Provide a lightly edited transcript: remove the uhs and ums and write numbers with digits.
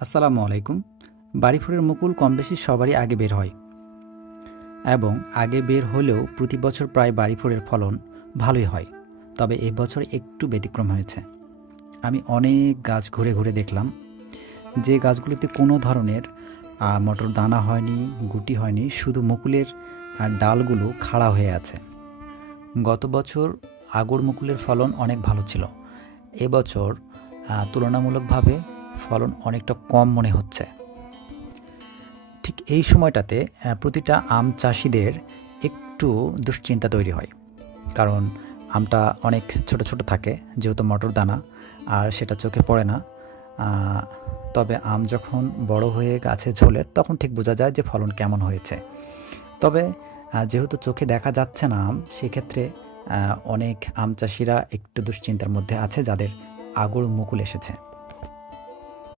আসসালামু আলাইকুম। বাড়ি ফুলের মুকুল কমবেশি সবারই আগে বের হয় এবং আগে বের হলেও প্রতি বছর প্রায় বাড়ি ফুলের ফলন ভালোই হয়। তবে এ বছর একটু ব্যতিক্রম হয়েছে। আমি অনেক গাছ ঘুরে ঘুরে দেখলাম যে গাছগুলোতে কোনো ধরনের মটর দানা হয়নি, গুটি হয়নি, শুধু মুকুলের ডালগুলো খাড়া হয়ে আছে। গত বছর আগর মুকুলের ফলন অনেক ভালো ছিল। এবছর তুলনামূলকভাবে ফলন অনেকটা কম মনে হচ্ছে। ঠিক এই সময়টাতে প্রতিটা আম চাষিদের একটু দুশ্চিন্তা তৈরি হয়। কারণ আমটা অনেক ছোট, ছোট থাকে যেহেতু মটর দানা আর সেটা চোখে পড়ে না। আ তবে আম যখন বড় হয়ে গাছে ঝোলে তখন ঠিক বোঝা যায় যে ফলন কেমন হয়েছে। তবে যেহেতু চোখে দেখা যাচ্ছে না আম, সেক্ষেত্রে অনেক আম চাষিরা একটু দুশ্চিন্তার মধ্যে আছে যাদের আগর মুকুল এসেছে।